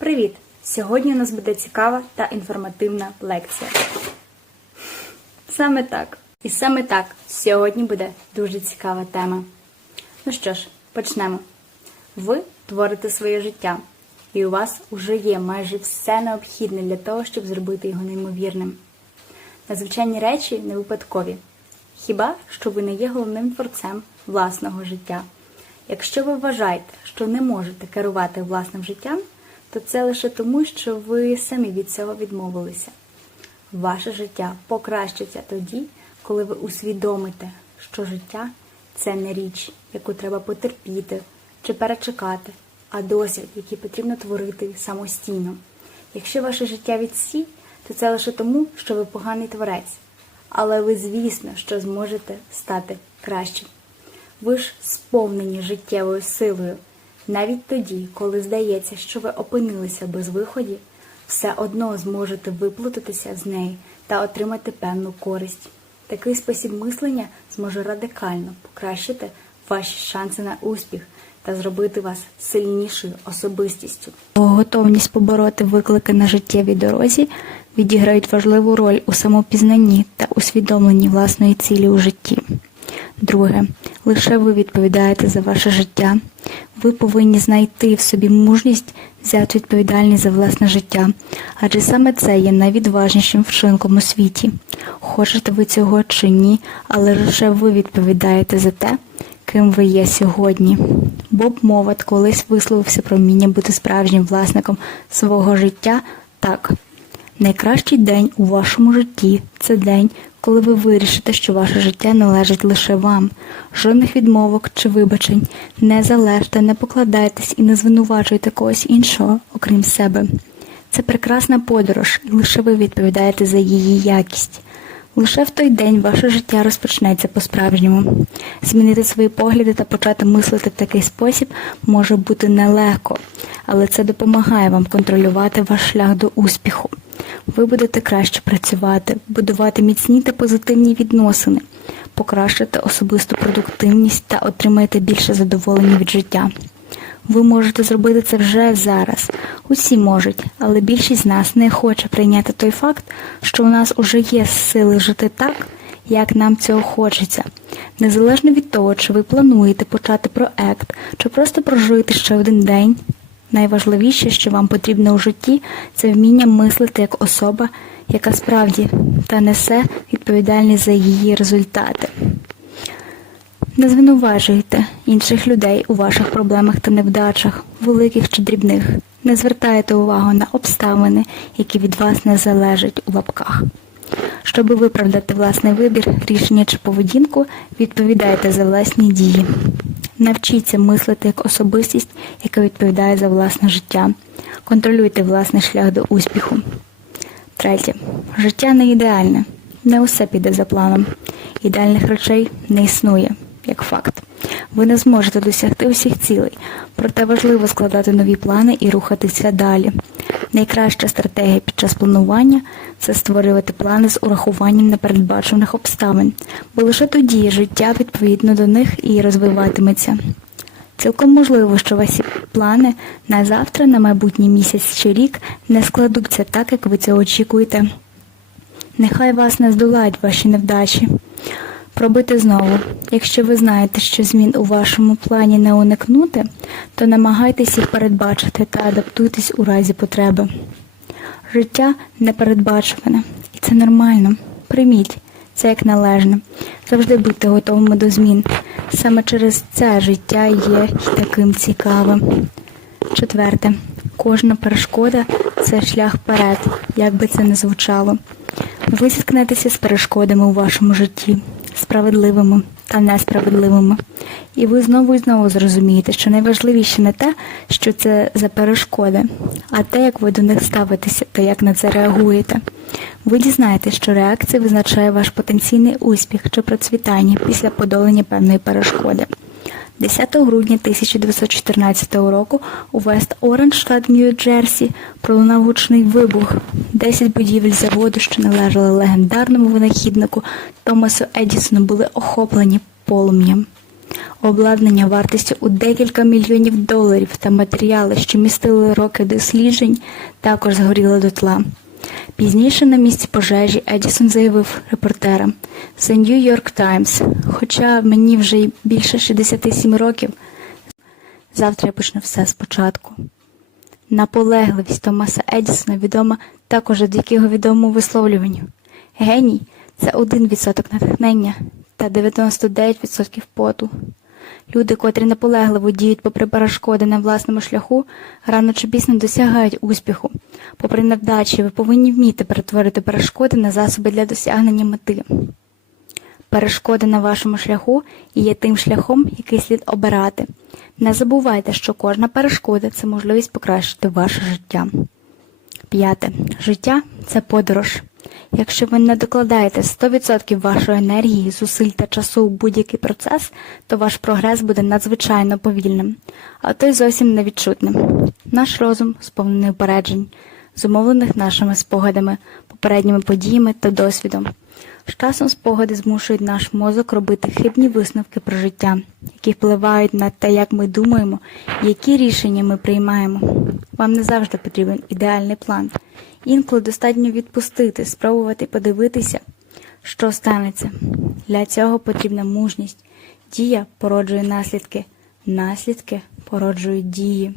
Привіт! Сьогодні у нас буде цікава та інформативна лекція. Саме так. І саме так сьогодні буде дуже цікава тема. Ну що ж, почнемо. Ви творите своє життя, і у вас уже є майже все необхідне для того, щоб зробити його неймовірним. Надзвичайні речі не випадкові. Хіба що ви не є головним творцем власного життя? Якщо ви вважаєте, що не можете керувати власним життям, то це лише тому, що ви самі від цього відмовилися. Ваше життя покращиться тоді, коли ви усвідомите, що життя це не річ, яку треба потерпіти чи перечекати, а досвід, який потрібно творити самостійно. Якщо ваше життя відсій, то це лише тому, що ви поганий творець. Але ви, звісно, що зможете стати кращим. Ви ж сповнені життєвою силою. Навіть тоді, коли здається, що ви опинилися без виходів, все одно зможете виплутатися з неї та отримати певну користь. Такий спосіб мислення зможе радикально покращити ваші шанси на успіх та зробити вас сильнішою особистістю. Готовність побороти виклики на життєвій дорозі відіграють важливу роль у самопізнанні та усвідомленні власної цілі у житті. Друге, лише ви відповідаєте за ваше життя. Ви повинні знайти в собі мужність взяти відповідальність за власне життя, адже саме це є найвідважнішим вчинком у світі. Хочете ви цього чи ні, але лише ви відповідаєте за те, ким ви є сьогодні. Боб Моват колись висловився про вміння бути справжнім власником свого життя так. Найкращий день у вашому житті це день, коли ви вирішите, що ваше життя належить лише вам. Жодних відмовок чи вибачень. Не залежте, не покладайтесь і не звинувачуйте когось іншого, окрім себе. Це прекрасна подорож, і лише ви відповідаєте за її якість. Лише в той день ваше життя розпочнеться по-справжньому. Змінити свої погляди та почати мислити в такий спосіб може бути нелегко, але це допомагає вам контролювати ваш шлях до успіху. Ви будете краще працювати, будувати міцні та позитивні відносини, покращити особисту продуктивність та отримаєте більше задоволення від життя. Ви можете зробити це вже зараз. Усі можуть, але більшість з нас не хоче прийняти той факт, що у нас уже є сили жити так, як нам цього хочеться. Незалежно від того, чи ви плануєте почати проект, чи просто прожити ще один день. Найважливіше, що вам потрібно у житті, це вміння мислити як особа, яка справді та несе відповідальність за її результати. Не звинувачуйте інших людей у ваших проблемах та невдачах, великих чи дрібних. Не звертайте увагу на обставини, які від вас не залежать у лапках. Щоб виправдати власний вибір, рішення чи поведінку, відповідайте за власні дії. Навчіться мислити як особистість, яка відповідає за власне життя. Контролюйте власний шлях до успіху. Третє. Життя не ідеальне. Не усе піде за планом. Ідеальних речей не існує, як факт. Ви не зможете досягти усіх цілей, проте важливо складати нові плани і рухатися далі. Найкраща стратегія під час планування це створювати плани з урахуванням непередбачених обставин, бо лише тоді життя відповідно до них і розвиватиметься. Цілком можливо, що ваші плани на завтра, на майбутній місяць чи рік не складуться так, як ви цього очікуєте. Нехай вас не здолають ваші невдачі. Пробуйте знову. Якщо ви знаєте, що змін у вашому плані не уникнути, то намагайтесь їх передбачити та адаптуйтесь у разі потреби. Життя непередбачуване, і це нормально. Прийміть це як належне. Завжди будьте готовими до змін. Саме через це життя є й таким цікавим. Четверте. Кожна перешкода це шлях вперед, як би це не звучало. Ви зіткнетеся з перешкодами у вашому житті, справедливими та несправедливими. І ви знову і знову зрозумієте, що найважливіше не те, що це за перешкоди, а те, як ви до них ставитеся та як на це реагуєте. Ви дізнаєтесь, що реакція визначає ваш потенційний успіх чи процвітання після подолання певної перешкоди. 10 грудня 1914 року у Вест Оранж, штат Нью-Джерсі, пролунав гучний вибух. Десять будівель заводу, що належали легендарному винахіднику Томасу Едісону, були охоплені полум'ям. Обладнання вартістю у декілька мільйонів доларів та матеріали, що містили роки досліджень, також згоріли дотла. Пізніше на місці пожежі Едісон заявив репортерам The New York Times, хоча мені вже більше 67 років, завтра я почну все спочатку. Наполегливість Томаса Едісона відома також завдяки його відомому висловлюванню. Геній це 1% натхнення та 99% поту. Люди, котрі наполегливо діють попри перешкоди на власному шляху, рано чи пізно досягають успіху. Попри невдачі, ви повинні вміти перетворити перешкоди на засоби для досягнення мети. Перешкоди на вашому шляху є тим шляхом, який слід обирати. Не забувайте, що кожна перешкода це можливість покращити ваше життя. П'яте. Життя це подорож. Якщо ви не докладаєте 100% вашої енергії, зусиль та часу у будь-який процес, то ваш прогрес буде надзвичайно повільним, а то й зовсім невідчутним. Наш розум сповнений упереджень, зумовлених нашими спогадами, попередніми подіями та досвідом. З часом спогади змушують наш мозок робити хибні висновки про життя, які впливають на те, як ми думаємо які рішення ми приймаємо. Вам не завжди потрібен ідеальний план. Інколи достатньо відпустити, спробувати подивитися, що станеться. Для цього потрібна мужність. Дія породжує наслідки, наслідки породжують дії.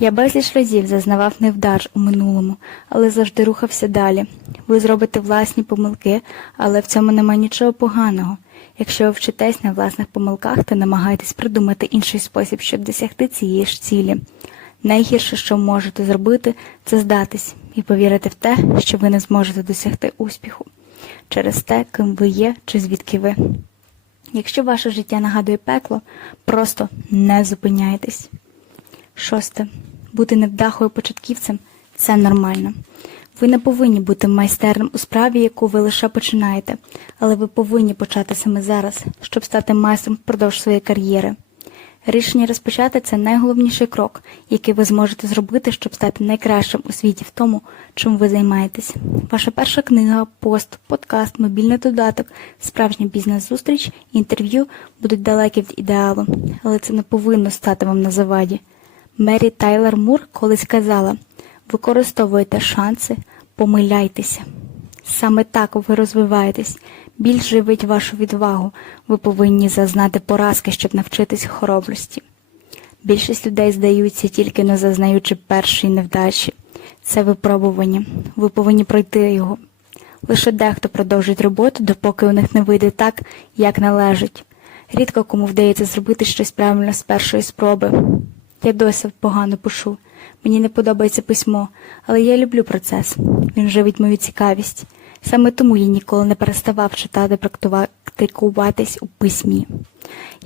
Я безліч разів зазнавав невдач у минулому, але завжди рухався далі. Ви зробите власні помилки, але в цьому немає нічого поганого. Якщо ви вчитесь на власних помилках, то намагайтесь придумати інший спосіб, щоб досягти цієї ж цілі. Найгірше, що можете зробити, це здатись і повірити в те, що ви не зможете досягти успіху через те, ким ви є чи звідки ви. Якщо ваше життя нагадує пекло, просто не зупиняйтесь. Шосте. Бути невдахою початківцем це нормально. Ви не повинні бути майстерним у справі, яку ви лише починаєте, але ви повинні почати саме зараз, щоб стати майстром впродовж своєї кар'єри. Рішення розпочати це найголовніший крок, який ви зможете зробити, щоб стати найкращим у світі в тому, чим ви займаєтесь. Ваша перша книга, пост, подкаст, мобільний додаток, справжня бізнес-зустріч, інтерв'ю будуть далекі від ідеалу, але це не повинно стати вам на заваді. Мері Тайлер Мур колись казала: використовуйте шанси, помиляйтеся. Саме так ви розвиваєтесь, біль живить вашу відвагу, ви повинні зазнати поразки, щоб навчитись хоробрості. Більшість людей здаються тільки не зазнаючи першої невдачі. Це випробування, ви повинні пройти його. Лише дехто продовжить роботу, допоки у них не вийде так, як належить. Рідко кому вдається зробити щось правильно з першої спроби. Я досі погано пишу. Мені не подобається письмо, але я люблю процес. Він живить мою цікавість. Саме тому я ніколи не переставав читати, практикуватись у письмі.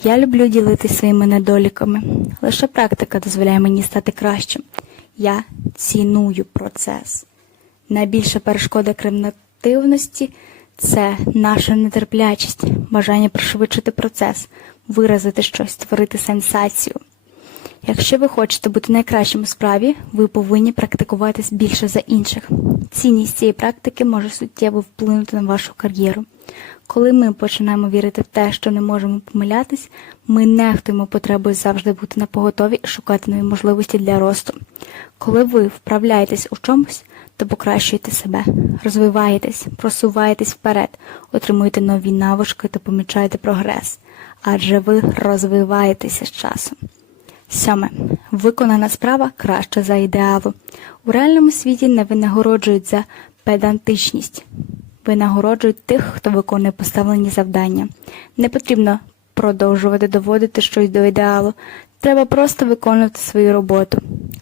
Я люблю ділитися своїми недоліками. Лише практика дозволяє мені стати кращим. Я ціную процес. Найбільша перешкода креативності – це наша нетерплячість, бажання пришвидшити процес, виразити щось, створити сенсацію. Якщо ви хочете бути найкращим у справі, ви повинні практикуватись більше за інших. Цінність цієї практики може суттєво вплинути на вашу кар'єру. Коли ми починаємо вірити в те, що не можемо помилятись, ми нехтуємо потребою завжди бути на поготові і шукати нові можливості для росту. Коли ви вправляєтесь у чомусь, то покращуєте себе, розвиваєтесь, просуваєтесь вперед, отримуєте нові навички та помічаєте прогрес, адже ви розвиваєтеся з часом. Сьоме. Виконана справа краща за ідеалу. У реальному світі не винагороджують за педантичність. Винагороджують тих, хто виконує поставлені завдання. Не потрібно продовжувати доводити щось до ідеалу. Треба просто виконувати свою роботу.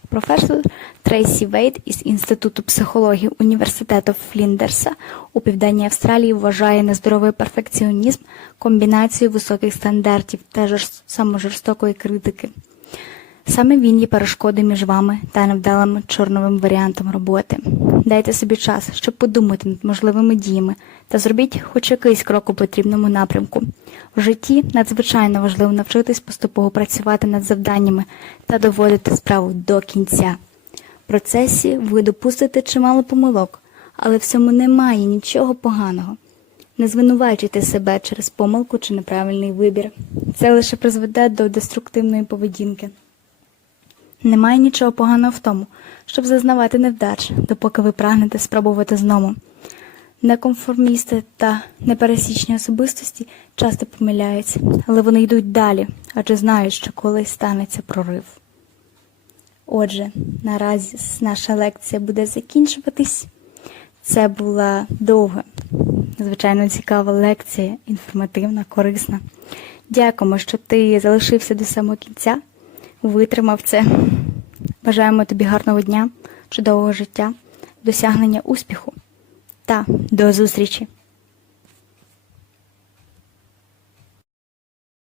Професор Трейсі Вейт із Інституту психології університету Фліндерса у Південній Австралії вважає нездоровий перфекціонізм комбінацією високих стандартів та саможорстокої критики. Саме він є перешкодою між вами та невдалим чорновим варіантом роботи. Дайте собі час, щоб подумати над можливими діями та зробіть хоч якийсь крок у потрібному напрямку. В житті надзвичайно важливо навчитись поступово працювати над завданнями та доводити справу до кінця. В процесі ви допустите чимало помилок, але в цьому немає нічого поганого. Не звинувачуйте себе через помилку чи неправильний вибір. Це лише призведе до деструктивної поведінки. Немає нічого поганого в тому, щоб зазнавати невдач, допоки ви прагнете спробувати знову. Неконформісти та непересічні особистості часто помиляються, але вони йдуть далі, адже знають, що колись станеться прорив. Отже, наразі наша лекція буде закінчуватись. Це була довга, звичайно, цікава лекція, інформативна, корисна. Дякуємо, що ти залишився до самого кінця, витримав це. Бажаємо тобі гарного дня, чудового життя, досягнення успіху та до зустрічі!